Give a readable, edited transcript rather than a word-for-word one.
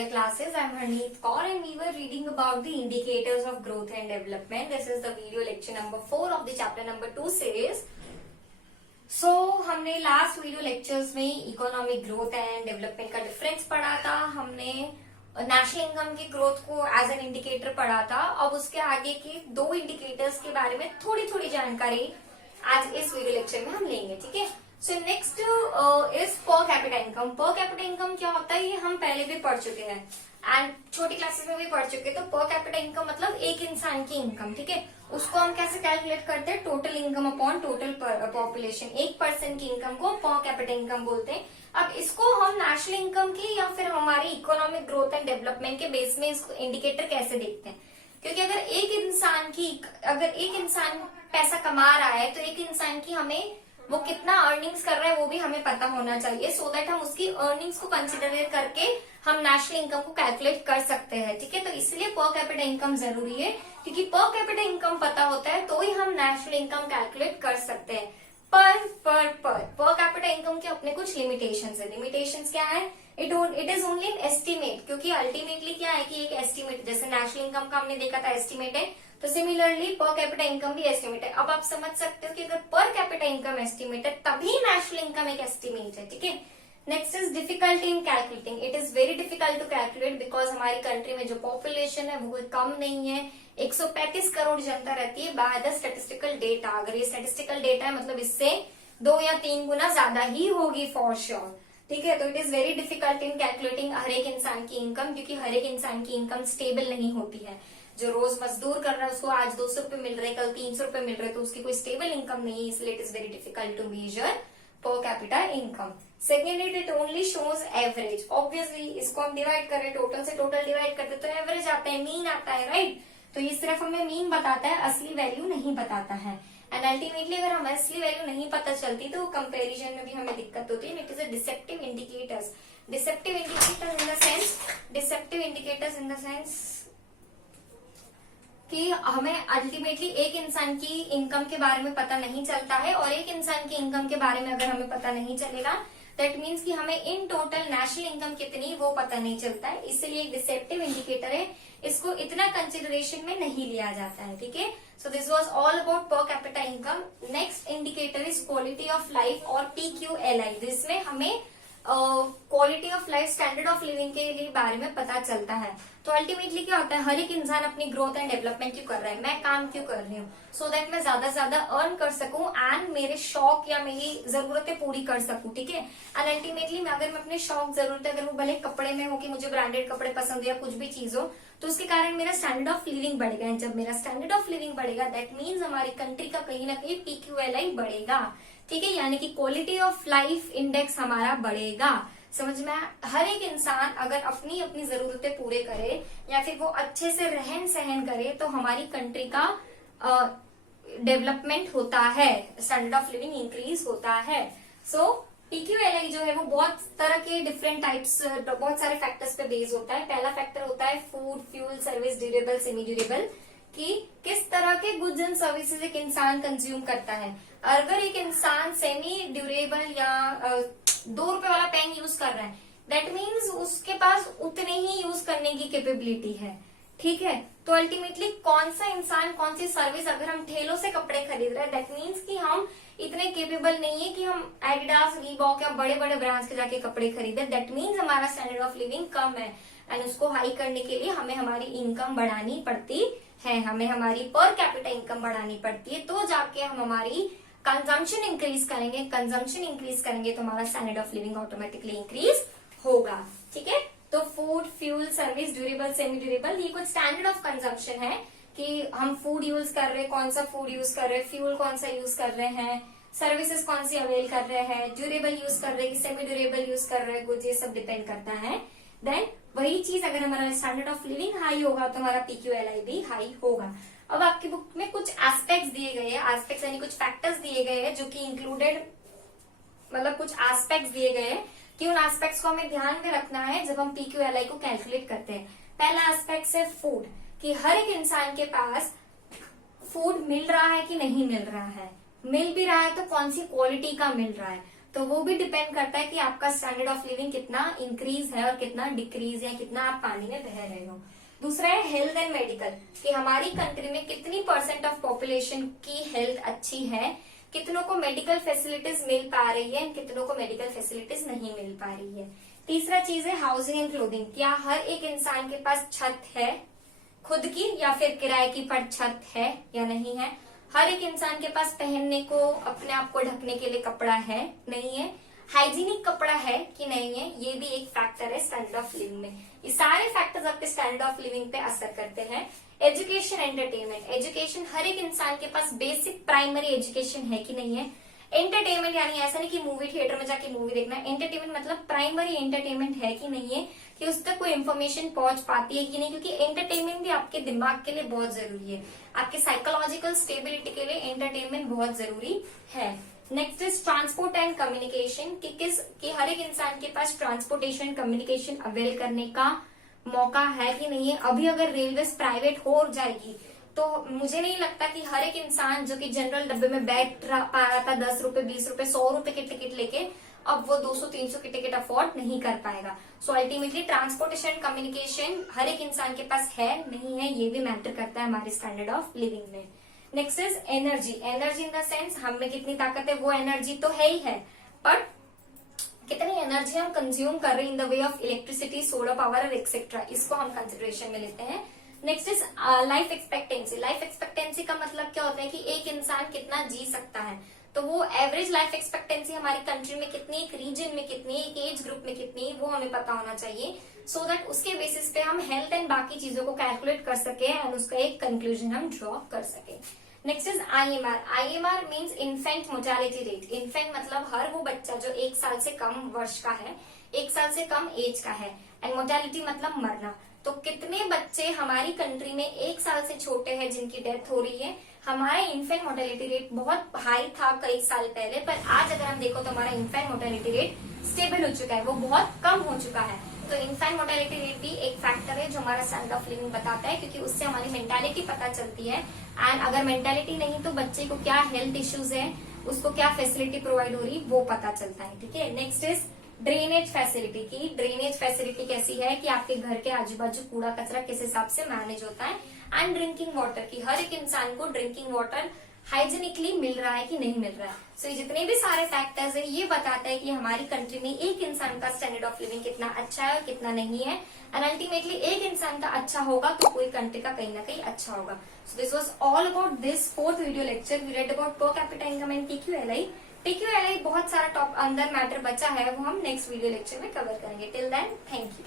Bhavya classes. I'm Harneet Kaur and we were reading about the indicators of growth and development. This is the video lecture number 4 of the chapter number 2 series. So हमने last video lectures में economic growth and development का difference पढ़ा था, हमने national income की growth को as an indicator पढ़ा था। अब उसके आगे के दो इंडिकेटर्स के बारे में थोड़ी थोड़ी जानकारी आज इस वीडियो लेक्चर में हम लेंगे, ठीक है। सो नेक्स्ट इज पर कैपिटा इनकम। पर कैपिटा इनकम क्या होता है ये हम पहले भी पढ़ चुके हैं एंड छोटी क्लासेस में भी पढ़ चुके हैं। तो पर कैपिटा इनकम मतलब एक इंसान की इनकम, ठीक है। उसको हम कैसे कैलकुलेट करते हैं? Total income upon total population. एक पर्सन की इनकम को पर कैपिटा इनकम बोलते हैं। अब इसको हम नेशनल इनकम की या फिर हमारी इकोनॉमिक ग्रोथ एंड डेवलपमेंट के बेस में इसको इंडिकेटर कैसे देखते हैं? क्योंकि अगर एक इंसान पैसा कमा रहा है तो एक इंसान की हमें वो कितना अर्निंग्स कर रहा है वो भी हमें पता होना चाहिए, सो दैट हम उसकी अर्निंग्स को कंसिडर करके हम नेशनल इनकम को कैलकुलेट कर सकते हैं, ठीक है। तो इसलिए पर कैपिटा इनकम जरूरी है, क्योंकि पर कैपिटा इनकम पता होता है तो ही हम नेशनल इनकम कैलकुलेट कर सकते हैं। पर कैपिटा इनकम के अपने कुछ लिमिटेशंस है। लिमिटेशंस क्या है? It is only an estimate, क्योंकि अल्टीमेटली क्या है कि एक एस्टिमेट, जैसे नेशनल इनकम का हमने देखा था एस्टिमेट है, तो सिमिलरली पर कैपिटा इनकम भी एस्टिमेट है। अब आप समझ सकते हो कि अगर पर कैपिटा इनकम एस्टिमेट है तभी नेशनल इनकम एक एस्टिमेट है, ठीक है। Next is difficulty in calculating. It is very difficult to calculate because हमारी कंट्री में जो पॉपुलेशन है वो कम नहीं है। 135 करोड़ जनता रहती है बाय द स्टेटिस्टिकल डेटा। अगर ये स्टेटिस्टिकल डेटा है मतलब इससे 2 या 3 गुना ज्यादा ही होगी फॉर श्योर, ठीक है। तो it is very difficult in calculating हर एक इंसान की इनकम, क्योंकि हर एक इंसान की इनकम स्टेबल नहीं होती है। जो रोज मजदूर कर रहा है उसको आज 200 रुपए मिल रहे हैं, कल 300 रुपए मिल रहे हैं, तो उसकी कोई स्टेबल इनकम नहीं है, इसलिए it is very difficult to measure per capita income. Secondly it only shows average. Obviously इसको हम डिवाइड कर रहे हैं, टोटल से टोटल डिवाइड करते तो एवरेज आता है, मीन आता है, राइट। तो ये सिर्फ हमें मीन बताता है, असली वैल्यू नहीं बताता है। एंड अल्टीमेटली अगर हमें असली वैल्यू नहीं पता चलती तो कंपैरिजन में भी हमें दिक्कत होती है। It is a deceptive indicators. Deceptive indicators in the sense कि हमें अल्टीमेटली एक इंसान की इनकम के बारे में पता नहीं चलता है, और एक इंसान की इनकम के बारे में अगर हमें पता नहीं चलेगा दैट मीन्स कि हमें इन टोटल नेशनल इनकम कितनी वो पता नहीं चलता है। इसलिए एक डिसेप्टिव इंडिकेटर है, इसको इतना कंसिडरेशन में नहीं लिया जाता है, ठीक है। सो this was all about per capita income. Next indicator is quality of life और PQLI। जिसमें हमें quality of life, standard of living के लिए बारे में पता चलता है। तो अल्टीमेटली क्या होता है, हर एक इंसान अपनी ग्रोथ एंड डेवलपमेंट क्यों कर रहा है, मैं काम क्यों कर रही हूँ, सो दैट मैं ज्यादा से ज्यादा अर्न कर सकूं एंड मेरे शौक या मेरी जरूरतें पूरी कर सकूं, ठीक है। एंड अल्टीमेटली अगर मैं अपने शौक जरूरतें, अगर वो भले कपड़े में हो कि मुझे ब्रांडेड कपड़े पसंद या कुछ भी चीज हो, तो उसके कारण मेरा स्टैंडर्ड ऑफ लिविंग बढ़ेगा। एंड जब मेरा स्टैंडर्ड ऑफ लिविंग बढ़ेगा दैट मीन्स हमारी कंट्री का कहीं ना कहीं PQLI बढ़ेगा, ठीक है। यानी कि क्वालिटी ऑफ लाइफ इंडेक्स हमारा बढ़ेगा। समझ में? हर एक इंसान अगर अपनी अपनी जरूरतें पूरे करे या फिर वो अच्छे से रहन सहन करे तो हमारी कंट्री का डेवलपमेंट होता है, स्टैंडर्ड ऑफ लिविंग इंक्रीज होता है। सो PQLI जो है वो बहुत तरह के डिफरेंट टाइप्स, बहुत सारे फैक्टर्स पे बेस होता है। पहला फैक्टर होता है food, fuel, service, durable, semi durable, कि किस तरह के गुड्स एंड सर्विसेज एक इंसान कंज्यूम करता है। अगर एक इंसान सेमी ड्यूरेबल या 2 रुपए वाला पेन यूज कर रहा है दैट मीन्स उसके पास उतने ही यूज करने की कैपेबिलिटी है, ठीक है। तो अल्टीमेटली कौन सा इंसान कौन सी सर्विस, अगर हम ठेलों से कपड़े खरीद रहे हैं दैट मीन्स कि हम इतने केपेबल नहीं है कि हम एडिडास, रीबॉक या बड़े बड़े ब्रांड्स के जाके कपड़े खरीदे। दैट मीन्स हमारा स्टैंडर्ड ऑफ लिविंग कम है एंड उसको हाई करने के लिए हमें हमारी इनकम बढ़ानी पड़ती है, हमें हमारी पर कैपिटा इनकम बढ़ानी पड़ती है, तो जाके हम हमारी कंजम्पशन इंक्रीज करेंगे। कंजम्पशन इंक्रीज करेंगे तो हमारा standard of living automatically increase होगा, ठीक है। तो food, fuel, service, durable, semi durable, ये कुछ स्टैंडर्ड ऑफ कंजम्पशन है कि हम फूड यूज कर रहे हैं, कौन सा फूड यूज कर रहे हैं, फ्यूल कौन सा यूज कर रहे हैं, सर्विसेज कौन सी अवेल कर रहे हैं, ड्यूरेबल यूज कर रहे हैं, सेमी ड्यूरेबल यूज कर रहे हैं, कुछ ये सब डिपेंड करता है। देन वही चीज अगर हमारा स्टैंडर्ड ऑफ लिविंग हाई होगा तो हमारा PQLI भी हाई होगा। अब आपकी बुक में कुछ एस्पेक्ट्स दिए गए हैं, एस्पेक्ट्स यानी कुछ फैक्टर्स दिए गए हैं जो कि इंक्लूडेड, मतलब कुछ एस्पेक्ट्स दिए गए हैं कि उन एस्पेक्ट्स को हमें ध्यान में रखना है जब हम PQLI को कैलकुलेट करते हैं। पहला एस्पेक्ट है फूड, कि हर एक इंसान के पास फूड मिल रहा है कि नहीं मिल रहा है, मिल भी रहा है तो कौन सी क्वालिटी का मिल रहा है। तो वो भी डिपेंड करता है कि आपका स्टैंडर्ड ऑफ लिविंग कितना इंक्रीज है और कितना डिक्रीज या कितना आप पानी में बह रहे हो। दूसरा है हेल्थ एंड मेडिकल, कि हमारी कंट्री में कितनी % ऑफ पॉपुलेशन की हेल्थ अच्छी है, कितनों को मेडिकल फैसिलिटीज मिल पा रही है, कितनों को मेडिकल फैसिलिटीज नहीं मिल पा रही है। तीसरा चीज है हाउसिंग एंड क्लोथिंग, क्या हर एक इंसान के पास छत है खुद की या फिर किराए की पर छत है या नहीं है। हर एक इंसान के पास पहनने को, अपने आप को ढकने के लिए कपड़ा है नहीं है। हाइजीनिक कपड़ा है कि नहीं है, ये भी एक फैक्टर है स्टैंडर्ड ऑफ लिविंग में। ये सारे फैक्टर्स आपके स्टैंडर्ड ऑफ लिविंग पे असर करते हैं। एजुकेशन, एंटरटेनमेंट, एजुकेशन, हर एक इंसान के पास बेसिक प्राइमरी एजुकेशन है कि नहीं है। एंटरटेनमेंट, यानी ऐसा नहीं कि मूवी थिएटर में जाके मूवी देखना, एंटरटेनमेंट मतलब प्राइमरी एंटरटेनमेंट है कि नहीं है, कि उस तक कोई इन्फॉर्मेशन पहुंच पाती है कि नहीं, क्योंकि एंटरटेनमेंट भी आपके दिमाग के लिए बहुत जरूरी है, आपके साइकोलॉजिकल स्टेबिलिटी के लिए एंटरटेनमेंट बहुत जरूरी है। Next is transport and communication, कि हर एक इंसान के पास ट्रांसपोर्टेशन कम्युनिकेशन अवेल करने का मौका है कि नहीं है। अभी अगर रेलवे प्राइवेट हो जाएगी तो मुझे नहीं लगता कि हर एक इंसान जो कि जनरल डब्बे में बैठ पा रहा था 10 रुपए 20 रुपए 100 रुपए की टिकट लेके, अब वो 200-300 की टिकट अफोर्ड नहीं कर पाएगा। सो अल्टीमेटली ट्रांसपोर्टेशन कम्युनिकेशन हर एक इंसान के पास है नहीं है, ये भी मैटर करता है हमारे स्टैंडर्ड ऑफ लिविंग में। Next is energy, energy in the sense हम में कितनी ताकत है, वो एनर्जी तो है ही है, पर कितनी एनर्जी हम कंज्यूम कर रहे हैं in the way of electricity, solar power और एक्सेट्रा, इसको हम कंसिडरेशन में लेते हैं। Next is life expectancy, life expectancy का मतलब क्या होता है कि एक इंसान कितना जी सकता है, तो वो एवरेज लाइफ एक्सपेक्टेंसी हमारी कंट्री में कितनी, एक रीजन में कितनी, एक एज ग्रुप में कितनी, वो हमें पता होना चाहिए, सो दैट उसके बेसिस पे हम हेल्थ एंड बाकी चीजों को कैलकुलेट कर सके एंड उसका एक कंक्लूजन हम ड्रॉ कर सके। Next is IMR, IMR means infant mortality rate. Infant मतलब हर वो बच्चा जो 1 साल से कम वर्ष का है, 1 साल से कम एज का है, एंड मोर्टालिटी मतलब मरना। तो कितने बच्चे हमारी कंट्री में 1 साल से छोटे हैं जिनकी डेथ हो रही है। हमारा इन्फेंट मोर्टेलिटी रेट बहुत हाई था कई साल पहले, पर आज अगर हम देखो तो हमारा इन्फेंट मोर्टेलिटी रेट स्टेबल हो चुका है, वो बहुत कम हो चुका है। तो इन्फेंट मोर्टेलिटी रेट भी एक फैक्टर है जो हमारा स्टैंडर्ड ऑफ लिविंग बताता है, क्योंकि उससे हमारी मेंटालिटी पता चलती है। एंड अगर मेंटालिटी नहीं तो बच्चे को क्या हेल्थ इश्यूज है, उसको क्या फैसिलिटी प्रोवाइड हो रही, वो पता चलता है। ठीक है, नेक्स्ट इज ड्रेनेज फैसिलिटी की। ड्रेनेज फैसिलिटी कैसी है कि आपके घर के आजू बाजू कूड़ा कचरा किस हिसाब से मैनेज होता है। एंड ड्रिंकिंग वाटर की, हर एक इंसान को ड्रिंकिंग वाटर हाइजीनिकली मिल रहा है कि नहीं मिल रहा है। सो ये जितने भी सारे फैक्टर्स है ये बताता है कि हमारी कंट्री में एक इंसान का स्टैंडर्ड ऑफ लिविंग कितना अच्छा है और कितना नहीं है। एंड अल्टीमेटली एक इंसान का अच्छा होगा तो पूरी कंट्री का कहीं ना कहीं अच्छा होगा। So this was all about this 4th video lecture. We read about per capita income and PQLI बहुत सारा टॉप अंदर मैटर बचा है, वो हम नेक्स्ट वीडियो लेक्चर में कवर करेंगे। Till then thank you.